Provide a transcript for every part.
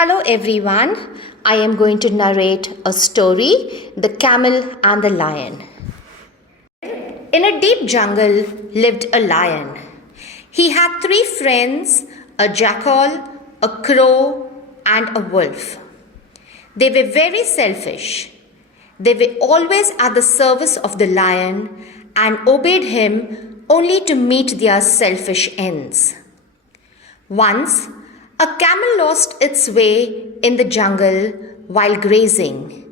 Hello everyone, I am going to narrate a story, The Camel and the Lion. In a deep jungle lived a lion. He had three friends, a jackal, a crow and a wolf. They were very selfish. They were always at the service of the lion and obeyed him only to meet their selfish ends. Once, a camel lost its way in the jungle while grazing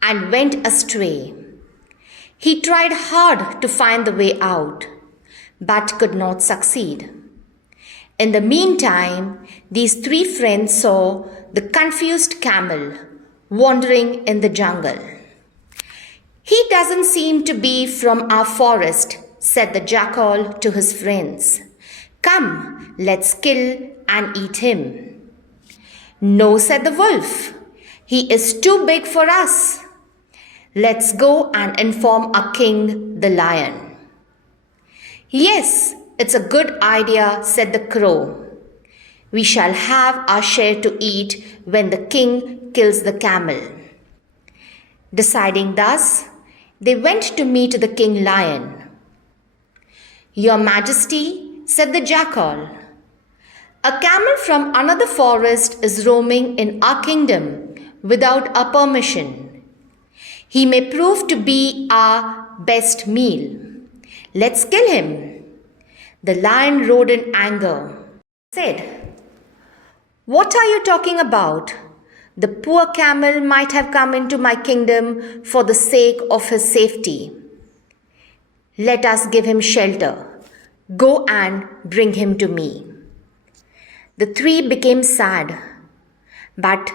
and went astray. He tried hard to find the way out, but could not succeed. In the meantime, these three friends saw the confused camel wandering in the jungle. "He doesn't seem to be from our forest," said the jackal to his friends. "Come, let's kill and eat him." "No," said the wolf. "He is too big for us. Let's go and inform our king, the lion." "Yes, it's a good idea," said the crow. "We shall have our share to eat when the king kills the camel." Deciding thus, they went to meet the king lion. "Your Majesty," said the jackal, "a camel from another forest is roaming in our kingdom without our permission. He may prove to be our best meal. Let's kill him." The lion roared in anger, said, "What are you talking about? The poor camel might have come into my kingdom for the sake of his safety. Let us give him shelter. Go and bring him to me." The three became sad, but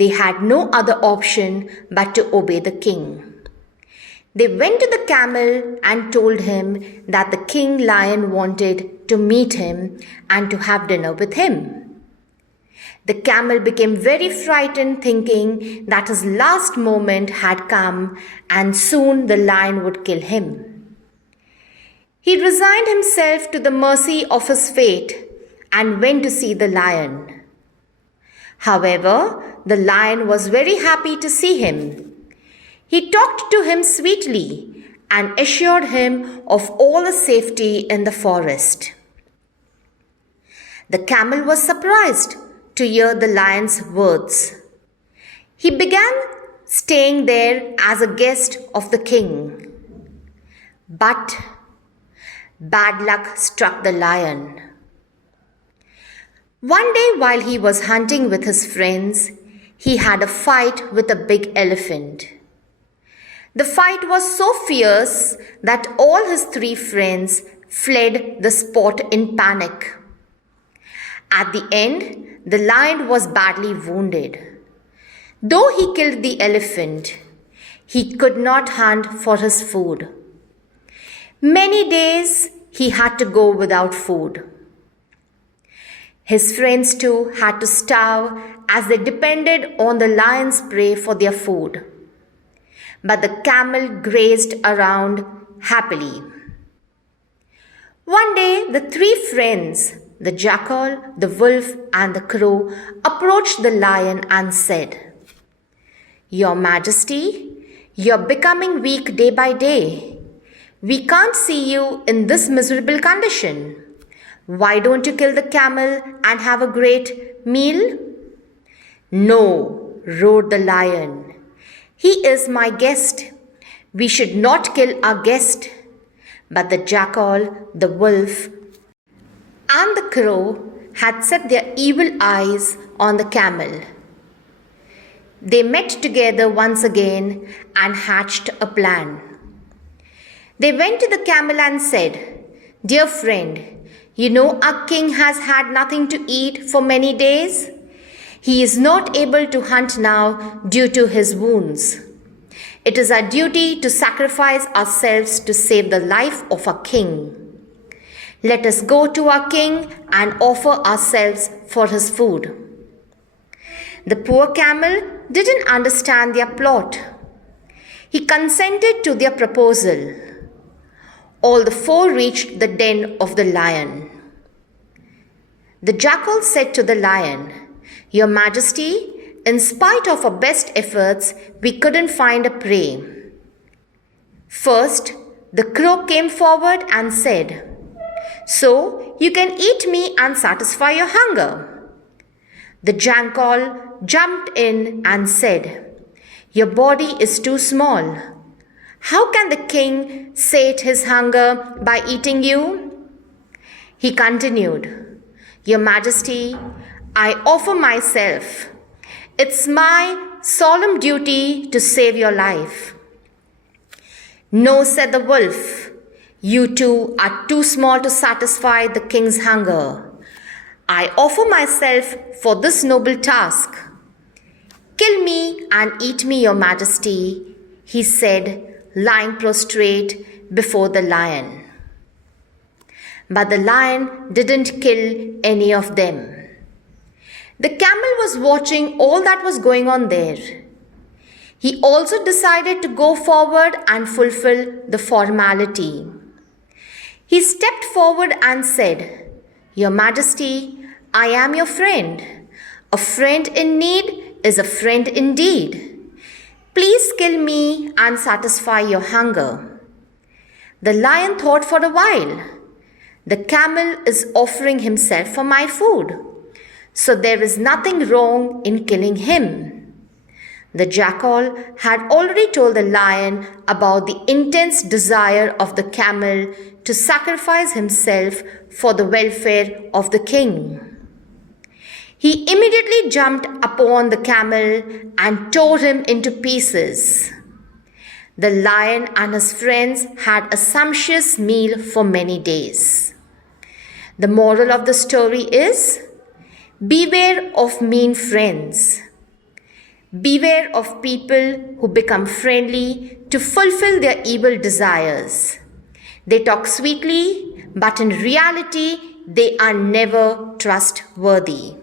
they had no other option but to obey the king. They went to the camel and told him that the king lion wanted to meet him and to have dinner with him. The camel became very frightened, thinking that his last moment had come and soon the lion would kill him. He resigned himself to the mercy of his fate and went to see the lion. However, the lion was very happy to see him. He talked to him sweetly and assured him of all the safety in the forest. The camel was surprised to hear the lion's words. He began staying there as a guest of the king. But bad luck struck the lion. One day while he was hunting with his friends, he had a fight with a big elephant. The fight was so fierce that all his three friends fled the spot in panic. At the end, the lion was badly wounded. Though he killed the elephant, he could not hunt for his food. Many days he had to go without food. His friends too had to starve as they depended on the lion's prey for their food. But the camel grazed around happily. One day, the three friends, the jackal, the wolf, and the crow, approached the lion and said, "Your Majesty, you're becoming weak day by day. We can't see you in this miserable condition. Why don't you kill the camel and have a great meal?" "No," roared the lion. "He is my guest. We should not kill our guest." But the jackal, the wolf, and the crow had set their evil eyes on the camel. They met together once again and hatched a plan. They went to the camel and said, "Dear friend, you know our king has had nothing to eat for many days. He is not able to hunt now due to his wounds. It is our duty to sacrifice ourselves to save the life of our king. Let us go to our king and offer ourselves for his food." The poor camel didn't understand their plot. He consented to their proposal. All the four reached the den of the lion. The jackal said to the lion, Your Majesty, in spite of our best efforts, we couldn't find a prey. First, the crow came forward and said, "So you can eat me and satisfy your hunger." The jackal jumped in and said, "Your body is too small. How can the king sate his hunger by eating you?" He continued, "Your Majesty, I offer myself. It's my solemn duty to save your life." "No," said the wolf. "You two are too small to satisfy the king's hunger. I offer myself for this noble task." "Kill me and eat me, Your Majesty," he said, lying prostrate before the lion. But the lion didn't kill any of them. The camel was watching all that was going on there. He also decided to go forward and fulfill the formality. He stepped forward and said, "Your Majesty, I am your friend. A friend in need is a friend indeed. Please kill me and satisfy your hunger." The lion thought for a while. "The camel is offering himself for my food, so there is nothing wrong in killing him." The jackal had already told the lion about the intense desire of the camel to sacrifice himself for the welfare of the king. He immediately jumped upon the camel and tore him into pieces. The lion and his friends had a sumptuous meal for many days. The moral of the story is, beware of mean friends. Beware of people who become friendly to fulfill their evil desires. They talk sweetly, but in reality, they are never trustworthy.